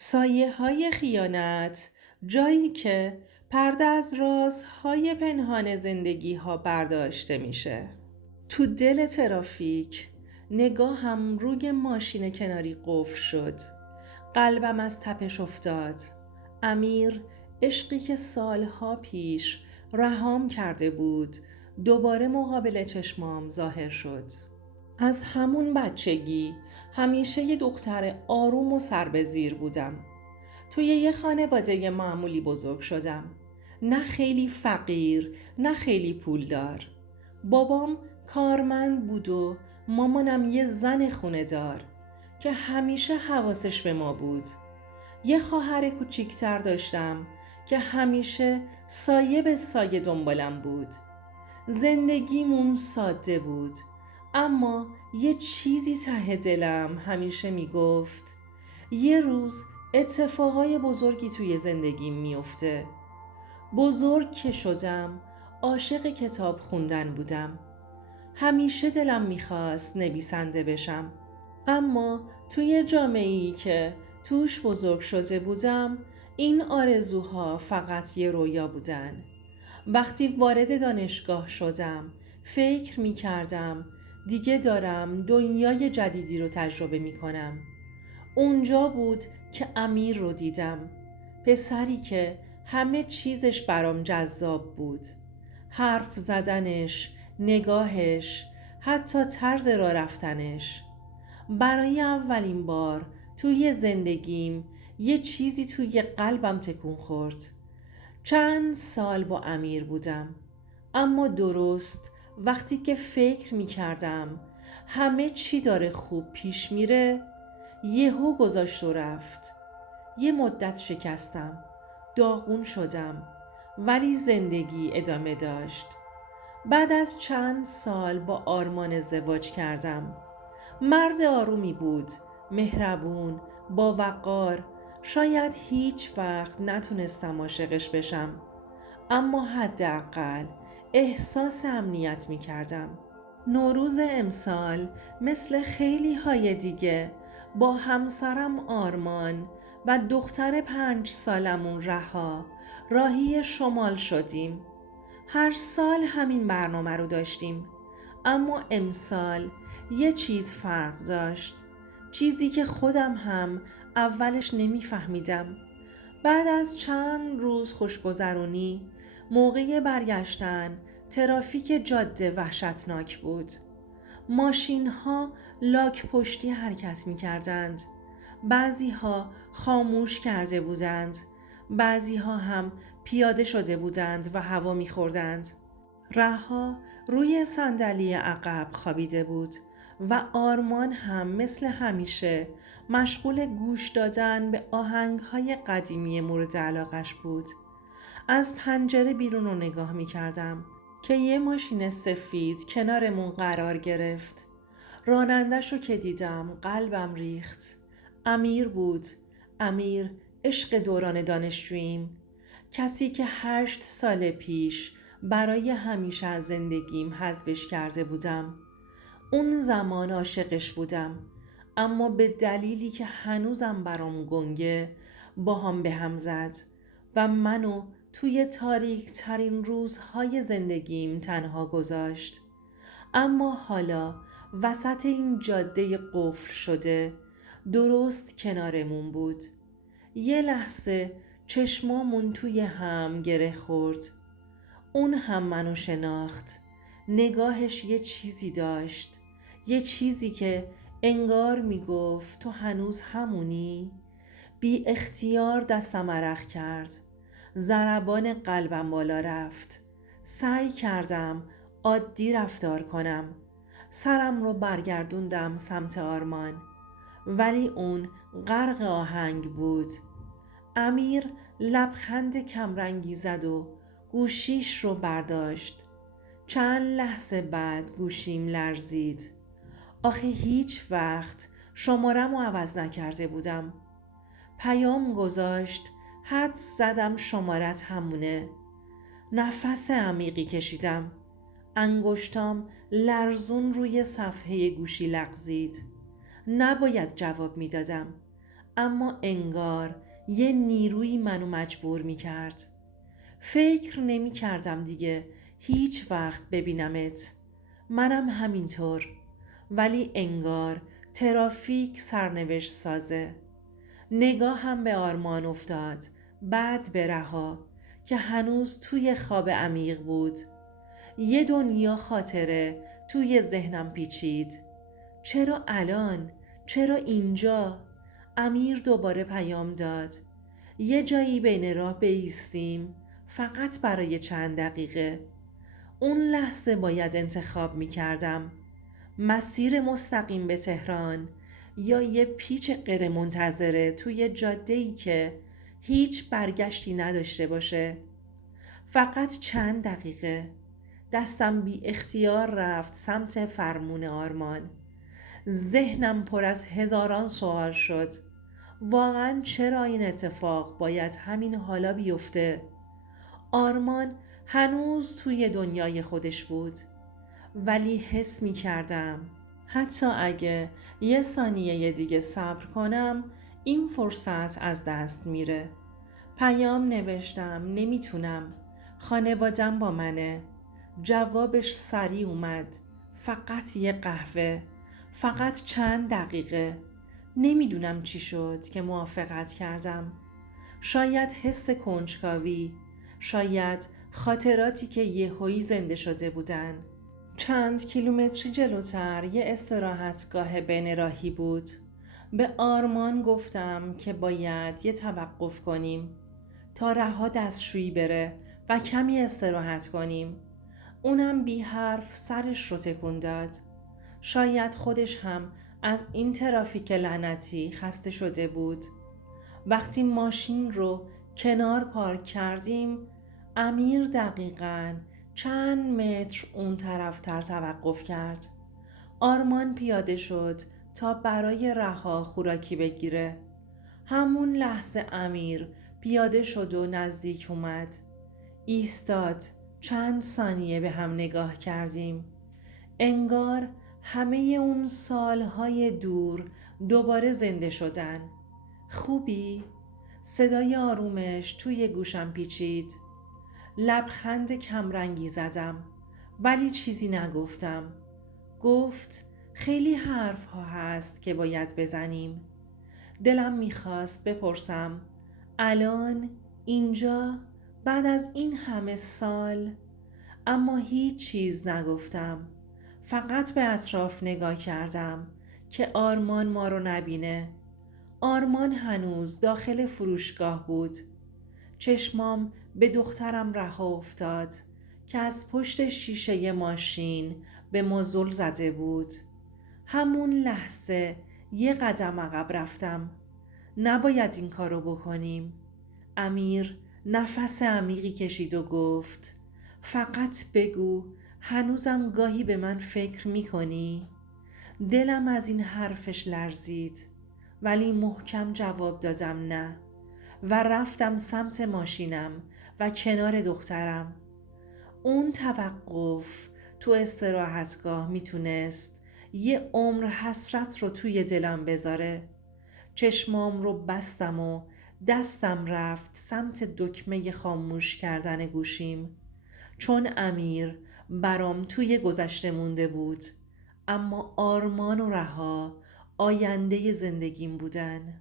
سایه‌های خیانت، جایی که پرده از رازهای پنهان زندگی‌ها برداشته میشه. تو دل ترافیک نگاهم روی ماشین کناری قفل شد. قلبم از تپش افتاد. امیر، عشقی که سالها پیش رهام کرده بود، دوباره مقابل چشمام ظاهر شد. از همون بچگی همیشه یه دختر آروم و سر به زیر بودم. توی یه خانواده معمولی بزرگ شدم. نه خیلی فقیر، نه خیلی پولدار. بابام کارمند بود و مامانم یه زن خونه دار که همیشه حواسش به ما بود. یه خواهر کوچیکتر داشتم که همیشه سایه به سایه دنبالم بود. زندگیمون ساده بود، اما یه چیزی ته دلم همیشه میگفت یه روز اتفاقای بزرگی توی زندگیم میفته. بزرگ که شدم عاشق کتاب خوندن بودم. همیشه دلم میخواست نویسنده بشم. اما توی جامعه‌ای که توش بزرگ شده بودم، این آرزوها فقط یه رویا بودن. وقتی وارد دانشگاه شدم، فکر می کردم دیگه دارم دنیای جدیدی رو تجربه می کنم. اونجا بود که امیر رو دیدم. پسری که همه چیزش برام جذاب بود. حرف زدنش، نگاهش، حتی طرز راه رفتنش. برای اولین بار توی زندگیم یه چیزی توی قلبم تکون خورد. چند سال با امیر بودم، اما درست وقتی که فکر می کردم همه چی داره خوب پیش میره، یهو گذاشت و رفت. یه مدت شکستم، داغون شدم، ولی زندگی ادامه داشت. بعد از چند سال با آرمان ازدواج کردم. مرد آرومی بود، مهربون، با وقار. شاید هیچ وقت نتونستم عاشقش بشم، اما حداقل احساس امنیت می کردم. نوروز امسال مثل خیلی های دیگه با همسرم آرمان و دختر 5 سالمون رها راهی شمال شدیم. هر سال همین برنامه رو داشتیم، اما امسال یه چیز فرق داشت. چیزی که خودم هم اولش نمیفهمیدم. بعد از چند روز خوشگذرونی، موقع برگشتن ترافیک جاده وحشتناک بود. ماشین ها لاک پشتی حرکت می کردند. بعضی ها خاموش کرده بودند. بعضی ها هم پیاده شده بودند و هوا می خوردند. رها روی صندلی عقب خوابیده بود و آرمان هم مثل همیشه مشغول گوش دادن به آهنگهای قدیمی مورد علاقش بود. از پنجره بیرون رو نگاه می کردم که یه ماشین سفید کنارمون قرار گرفت. رانندش رو که دیدم قلبم ریخت. امیر بود. امیر، عشق دوران دانشجوییم. کسی که 8 سال پیش برای همیشه از زندگیم حذفش کرده بودم. اون زمان عاشقش بودم، اما به دلیلی که هنوزم برام گنگه باهام به هم زد و منو توی تاریک ترین روزهای زندگیم تنها گذاشت. اما حالا وسط این جاده قفل شده درست کنارمون بود. یه لحظه چشمامون توی هم گره خورد. اون هم منو شناخت. نگاهش یه چیزی داشت، یه چیزی که انگار میگفت تو هنوز همونی. بی اختیار دستم عرق کرد. ضربان قلبم بالا رفت. سعی کردم عادی رفتار کنم. سرم رو برگردوندم سمت آرمان، ولی اون غرق آهنگ بود. امیر لبخند کمرنگی زد و گوشیش رو برداشت. چند لحظه بعد گوشیم لرزید. آخه هیچ وقت شمارم رو عوض نکرده بودم. پیام گذاشت. حدس زدم شمارت همونه. نفس عمیقی کشیدم. انگشتام لرزون روی صفحه گوشی لغزید. نباید جواب میدادم، اما انگار یه نیروی منو مجبور می کرد. فکر نمی کردم دیگه هیچ وقت ببینمت. منم همینطور. ولی انگار ترافیک سرنوشت سازه. نگاهم به آرمان افتاد، بعد به رها که هنوز توی خواب عمیق بود. یه دنیا خاطره توی ذهنم پیچید. چرا الان؟ چرا اینجا؟ امیر دوباره پیام داد. یه جایی بین راه بایستیم، فقط برای چند دقیقه. اون لحظه باید انتخاب می کردم. مسیر مستقیم به تهران یا یه پیچ غیر منتظره توی جاده‌ای که هیچ برگشتی نداشته باشه. فقط چند دقیقه. دستم بی اختیار رفت سمت فرمون آرمان. ذهنم پر از هزاران سوال شد. واقعا چرا این اتفاق باید همین حالا بیفته؟ آرمان هنوز توی دنیای خودش بود. ولی حس می کردم حتی اگه یه ثانیه دیگه صبر کنم این فرصت از دست میره. پیام نوشتم نمیتونم. خانوادم با منه. جوابش سریع اومد. فقط یه قهوه. فقط چند دقیقه. نمیدونم چی شد که موافقت کردم. شاید حس کنجکاوی. شاید خاطراتی که یهویی زنده شده بودن. چند کیلومتری جلوتر یه استراحتگاه بین راهی بود. به آرمان گفتم که باید یه توقف کنیم تا رها دستشویی بره و کمی استراحت کنیم. اونم بی حرف سرش رو تکون داد. شاید خودش هم از این ترافیک لعنتی خسته شده بود. وقتی ماشین رو کنار پارک کردیم، امیر دقیقاً چند متر اون طرفتر توقف کرد. آرمان پیاده شد تا برای رها خوراکی بگیره. همون لحظه امیر پیاده شد و نزدیک اومد. ایستاد. چند ثانیه به هم نگاه کردیم. انگار همه اون سالهای دور دوباره زنده شدن. خوبی؟ صدای آرومش توی گوشم پیچید. لبخند کمرنگی زدم ولی چیزی نگفتم. گفت خیلی حرف ها هست که باید بزنیم. دلم میخواست بپرسم الان اینجا بعد از این همه سال، اما هیچ چیز نگفتم. فقط به اطراف نگاه کردم که آرمان ما رو نبینه. آرمان هنوز داخل فروشگاه بود. چشمام به دخترم رها افتاد که از پشت شیشه ماشین به ما زل زده بود. همون لحظه یه قدم عقب رفتم. نباید این کارو بکنیم. امیر نفس عمیقی کشید و گفت فقط بگو هنوزم گاهی به من فکر میکنی؟ دلم از این حرفش لرزید ولی محکم جواب دادم نه و رفتم سمت ماشینم و کنار دخترم. اون توقف تو استراحتگاه میتونست یه عمر حسرت رو توی دلم بذاره. چشمام رو بستم و دستم رفت سمت دکمه خاموش کردن گوشیم. چون امیر برام توی گذشته مونده بود، اما آرمان و رها آینده زندگیم بودن.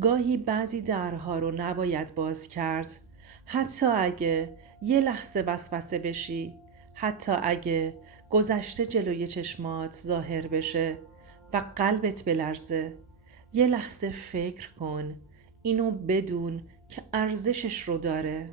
گاهی بعضی درها رو نباید باز کرد، حتی اگه یه لحظه وسوسه بشی، حتی اگه گذشته جلوی چشمات ظاهر بشه و قلبت بلرزه. یه لحظه فکر کن، اینو بدون که ارزشش رو داره.